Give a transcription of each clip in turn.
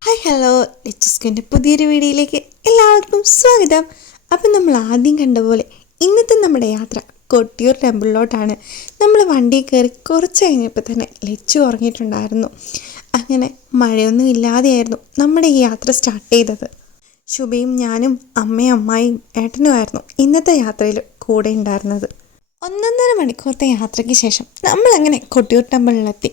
Hi hello ലെച്ചസ്കിന്റെ പുതിയൊരു വീഡിയോയിലേക്ക് എല്ലാവർക്കും സ്വാഗതം. അപ്പം നമ്മൾ ആദ്യം കണ്ട പോലെ ഇന്നത്തെ നമ്മുടെ യാത്ര കൊട്ടിയൂർ ടെമ്പിളിലോട്ടാണ്. നമ്മൾ വണ്ടി കയറി കുറച്ച് കഴിഞ്ഞപ്പോൾ തന്നെ ലച്ചു ഉറങ്ങിയിട്ടുണ്ടായിരുന്നു. അങ്ങനെ മഴയൊന്നും ഇല്ലാതെയായിരുന്നു നമ്മുടെ ഈ യാത്ര സ്റ്റാർട്ട് ചെയ്തത്. ശുഭയും ഞാനും അമ്മയും അമ്മായും ഏട്ടനുമായിരുന്നു ഇന്നത്തെ യാത്രയിൽ കൂടെ ഉണ്ടായിരുന്നത്. ഒന്നൊന്നര മണിക്കൂറത്തെ യാത്രയ്ക്ക് ശേഷം നമ്മളങ്ങനെ കൊട്ടിയൂർ ടെമ്പിളിലെത്തി.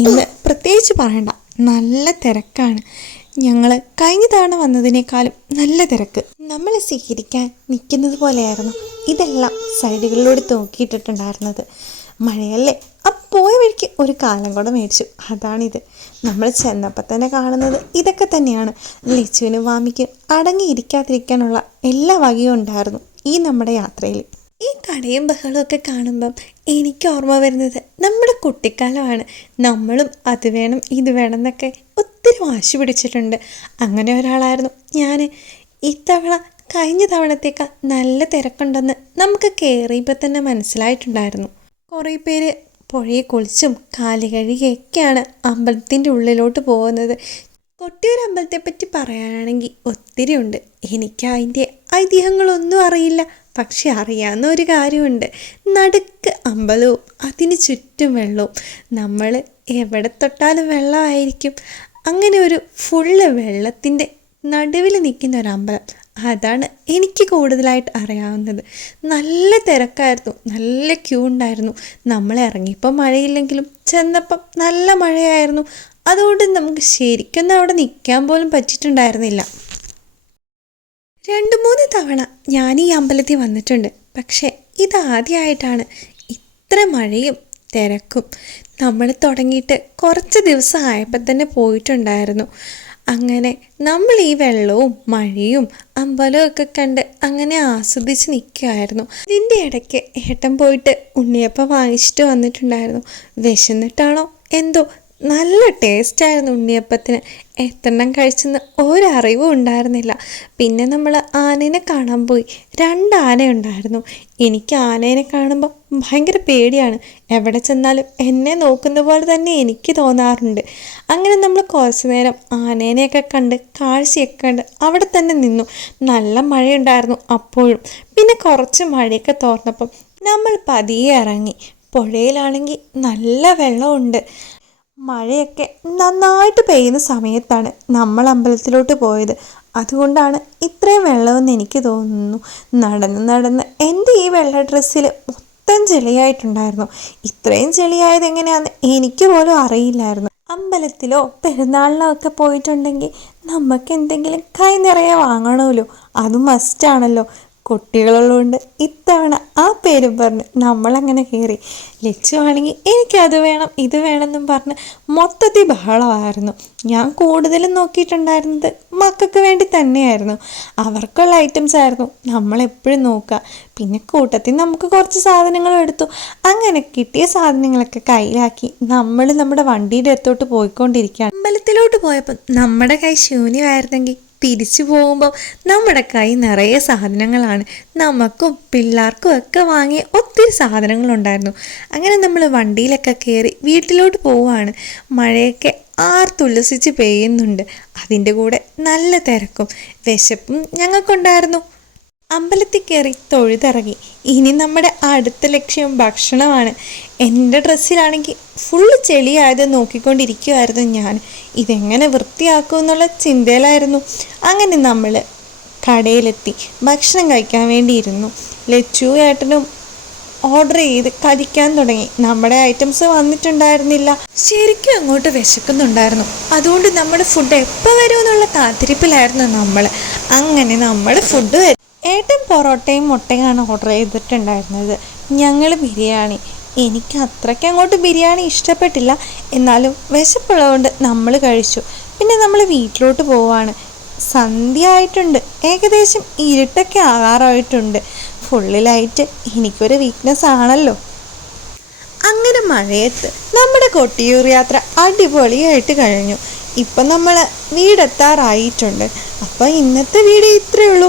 ഇന്ന് പ്രത്യേകിച്ച് പറയണ്ട നല്ല തിരക്കാണ്. ഞങ്ങൾ കഴിഞ്ഞ തവണ വന്നതിനേക്കാളും നല്ല തിരക്ക്. നമ്മൾ സ്വീകരിക്കാൻ നിൽക്കുന്നത് പോലെയായിരുന്നു ഇതെല്ലാം സൈഡുകളിലൂടെ തൂക്കിയിട്ടിട്ടുണ്ടായിരുന്നത്. മഴയല്ലേ? ആ പോയ വഴിക്ക് ഒരു കാലം കൂടെ മേടിച്ചു. അതാണിത്. നമ്മൾ ചെന്നപ്പോൾ തന്നെ കാണുന്നത് ഇതൊക്കെ തന്നെയാണ്. ലിച്ചുവിനും വാമിക്കും അടങ്ങിയിരിക്കാതിരിക്കാനുള്ള എല്ലാ വകയും ഉണ്ടായിരുന്നു ഈ നമ്മുടെ യാത്രയിൽ ഈ കടയും ബഹളവും ഒക്കെ കാണുമ്പം എനിക്ക് ഓർമ്മ വരുന്നത് നമ്മുടെ കുട്ടിക്കാലമാണ്. നമ്മളും അത് വേണം ഇത് വേണം എന്നൊക്കെ വാശി പിടിച്ചിട്ടുണ്ട്. അങ്ങനെ ഒരാളായിരുന്നു. ഞാൻ ഇത്തവണ കഴിഞ്ഞ തവണത്തേക്കാൾ നല്ല തിരക്കുണ്ടെന്ന് നമുക്ക് കയറിയപ്പോൾ തന്നെ മനസ്സിലായിട്ടുണ്ടായിരുന്നു. കുറേ പേര് പുഴയെ കുളിച്ചും കാലി കഴുകിയൊക്കെയാണ് അമ്പലത്തിന്റെ ഉള്ളിലോട്ട് പോകുന്നത്. കൊട്ടിയൂർ അമ്പലത്തെ പറ്റി പറയാനാണെങ്കിൽ ഒത്തിരി ഉണ്ട്. എനിക്ക് അതിന്റെ ഐതിഹ്യങ്ങളൊന്നും അറിയില്ല. പക്ഷെ അറിയാവുന്ന ഒരു കാര്യമുണ്ട്. നടുക്ക് അമ്പലവും അതിന് ചുറ്റും വെള്ളവും. നമ്മൾ എവിടെ തൊട്ടാലും വെള്ളമായിരിക്കും. അങ്ങനെ ഒരു ഫുള്ള് വെള്ളത്തിന്റെ നടുവിൽ നിൽക്കുന്ന ഒരു അമ്പലം. അതാണ് എനിക്ക് കൂടുതലായിട്ട് അറിയാവുന്നത്. നല്ല തിരക്കായിരുന്നു. നല്ല ക്യൂ ഉണ്ടായിരുന്നു. നമ്മൾ ഇറങ്ങിയപ്പോൾ മഴയില്ലെങ്കിലും ചെന്നപ്പം നല്ല മഴയായിരുന്നു. അതുകൊണ്ട് നമുക്ക് ശരിക്കൊന്നും അവിടെ നിൽക്കാൻ പോലും പറ്റിയിട്ടുണ്ടായിരുന്നില്ല. രണ്ട് മൂന്ന് തവണ ഞാൻ ഈ അമ്പലത്തിൽ വന്നിട്ടുണ്ട്. പക്ഷേ ഇതാദ്യമായിട്ടാണ് ഇത്ര മഴയും തിരക്കും. നമ്മൾ തുടങ്ങിയിട്ട് കുറച്ച് ദിവസം ആയപ്പോൾ തന്നെ പോയിട്ടുണ്ടായിരുന്നു. അങ്ങനെ നമ്മൾ ഈ വെള്ളവും മഴയും അമ്പലവും ഒക്കെ കണ്ട് അങ്ങനെ ആസ്വദിച്ച് നിൽക്കുമായിരുന്നു ഇതിന്റെ ഇടയ്ക്ക് ഏട്ടൻ പോയിട്ട് ഉണ്ണിയപ്പം വാങ്ങിച്ചിട്ട് വന്നിട്ടുണ്ടായിരുന്നു. വിശന്നിട്ടാണോ എന്തോ നല്ല ടേസ്റ്റായിരുന്നു ഉണ്ണിയപ്പത്തിന്. എത്രണ്ണം കഴിച്ചെന്ന് ഒരറിവും ഉണ്ടായിരുന്നില്ല. പിന്നെ നമ്മൾ ആനേനെ കാണാൻ പോയി. രണ്ട് ആനയുണ്ടായിരുന്നു എനിക്ക് ആനേനെ കാണുമ്പോൾ ഭയങ്കര പേടിയാണ്. എവിടെ ചെന്നാലും എന്നെ നോക്കുന്ന പോലെ തന്നെ എനിക്ക് തോന്നാറുണ്ട്. അങ്ങനെ നമ്മൾ കുറച്ച് നേരം ആനേനെയൊക്കെ കണ്ട് കാഴ്ചയൊക്കെ കണ്ട് അവിടെ തന്നെ നിന്നു. നല്ല മഴയുണ്ടായിരുന്നു അപ്പോഴും. പിന്നെ കുറച്ച് മഴയൊക്കെ തോർന്നപ്പം നമ്മൾ പതിയെ ഇറങ്ങി. പുഴയിലാണെങ്കിൽ നല്ല വെള്ളമുണ്ട്. മഴയൊക്കെ നന്നായിട്ട് പെയ്യുന്ന സമയത്താണ് നമ്മൾ അമ്പലത്തിലോട്ട് പോയത്. അതുകൊണ്ടാണ് ഇത്രയും വെള്ളമെന്ന് എനിക്ക് തോന്നുന്നു. നടന്ന് നടന്ന് എന്റെ ഈ വെള്ള ഡ്രസ്സിൽ മൊത്തം ചെളിയായിട്ടുണ്ടായിരുന്നു. ഇത്രയും ചെളിയായത് എങ്ങനെയാണെന്ന് എനിക്ക് പോലും അറിയില്ലായിരുന്നു. അമ്പലത്തിലോ പെരുന്നാളിലോ ഒക്കെ പോയിട്ടുണ്ടെങ്കിൽ നമുക്ക് എന്തെങ്കിലും കൈ നിറയെ വാങ്ങണമല്ലോ. അത് മസ്റ്റാണല്ലോ കുട്ടികളുള്ളതുകൊണ്ട് ഇത്തവണ ആ പേരും പറഞ്ഞ് നമ്മളങ്ങനെ കയറി ലക്ഷ്യമാണെങ്കിൽ എനിക്കത് വേണം ഇത് വേണമെന്നും പറഞ്ഞ് മൊത്തത്തിൽ ബഹളമായിരുന്നു. ഞാൻ കൂടുതലും നോക്കിയിട്ടുണ്ടായിരുന്നത് മക്കൾക്ക് വേണ്ടി തന്നെയായിരുന്നു. അവർക്കുള്ള ഐറ്റംസ് ആയിരുന്നു നമ്മളെപ്പോഴും നോക്കുക. പിന്നെ കൂട്ടത്തിൽ നമുക്ക് കുറച്ച് സാധനങ്ങളും എടുത്തു. അങ്ങനെ കിട്ടിയ സാധനങ്ങളൊക്കെ കയ്യിലാക്കി നമ്മൾ നമ്മുടെ വണ്ടിയുടെ അടുത്തോട്ട് പോയിക്കൊണ്ടിരിക്കുകയാണ്. അമ്പലത്തിലോട്ട് പോയപ്പോൾ നമ്മുടെ കൈ ശൂന്യമായിരുന്നെങ്കിൽ തിരിച്ചു പോകുമ്പോൾ നമ്മുടെ കൈ നിറയെ സാധനങ്ങളാണ്. നമുക്കും പിള്ളേർക്കും ഒക്കെ വാങ്ങിയ ഒത്തിരി സാധനങ്ങളുണ്ടായിരുന്നു. അങ്ങനെ നമ്മൾ വണ്ടിയിലൊക്കെ കയറി വീട്ടിലോട്ട് പോവുകയാണ്. മഴയൊക്കെ ആർത്തുല്ലസിച്ച് പെയ്യുന്നുണ്ട്. അതിന്റെ കൂടെ നല്ല തിരക്കും. വിശപ്പും ഞങ്ങൾക്കുണ്ടായിരുന്നു. അമ്പലത്തിൽ കയറി തൊഴുതിറങ്ങി. ഇനി നമ്മുടെ അടുത്ത ലക്ഷ്യം ഭക്ഷണമാണ്. എന്റെ ഡ്രസ്സിലാണെങ്കിൽ ഫുള്ള് ചെളിയായത് നോക്കിക്കൊണ്ടിരിക്കുമായിരുന്നു ഞാൻ. ഇതെങ്ങനെ വൃത്തിയാക്കും എന്നുള്ള ചിന്തയിലായിരുന്നു. അങ്ങനെ നമ്മൾ കടയിലെത്തി. ഭക്ഷണം കഴിക്കാൻ വേണ്ടിയിരുന്നു. ലച്ചു ഏട്ടനും ഓർഡർ ചെയ്ത് കഴിക്കാൻ തുടങ്ങി. നമ്മുടെ ഐറ്റംസ് വന്നിട്ടുണ്ടായിരുന്നില്ല. ശരിക്കും അങ്ങോട്ട് വിശക്കുന്നുണ്ടായിരുന്നു. അതുകൊണ്ട് നമ്മുടെ ഫുഡ് എപ്പോൾ വരുമെന്നുള്ള കാത്തിരിപ്പിലായിരുന്നു നമ്മൾ അങ്ങനെ നമ്മൾ ഫുഡ് ഏട്ടൻ പൊറോട്ടയും മുട്ടയുമാണ് ഓർഡർ ചെയ്തിട്ടുണ്ടായിരുന്നത്. ഞങ്ങൾ ബിരിയാണി. എനിക്ക് അത്രയ്ക്ക് അങ്ങോട്ട് ബിരിയാണി ഇഷ്ടപ്പെട്ടില്ല. എന്നാലും വിശപ്പുള്ളതുകൊണ്ട് നമ്മൾ കഴിച്ചു. പിന്നെ നമ്മൾ വീട്ടിലോട്ട് പോവാണ്. സന്ധ്യ ആയിട്ടുണ്ട്. ഏകദേശം ഇരുട്ടൊക്കെ ആകാറായിട്ടുണ്ട്. ഫുള്ളിലായിട്ട് എനിക്കൊരു വീക്ക്നെസ് ആണല്ലോ. അങ്ങനെ മഴയത്ത് നമ്മുടെ കൊട്ടിയൂർ യാത്ര അടിപൊളിയായിട്ട് കഴിഞ്ഞു. ഇപ്പം നമ്മൾ വീടെത്താറായിട്ടുണ്ട്. അപ്പോൾ ഇന്നത്തെ വീഡിയോ ഇത്രയേ ഉള്ളൂ.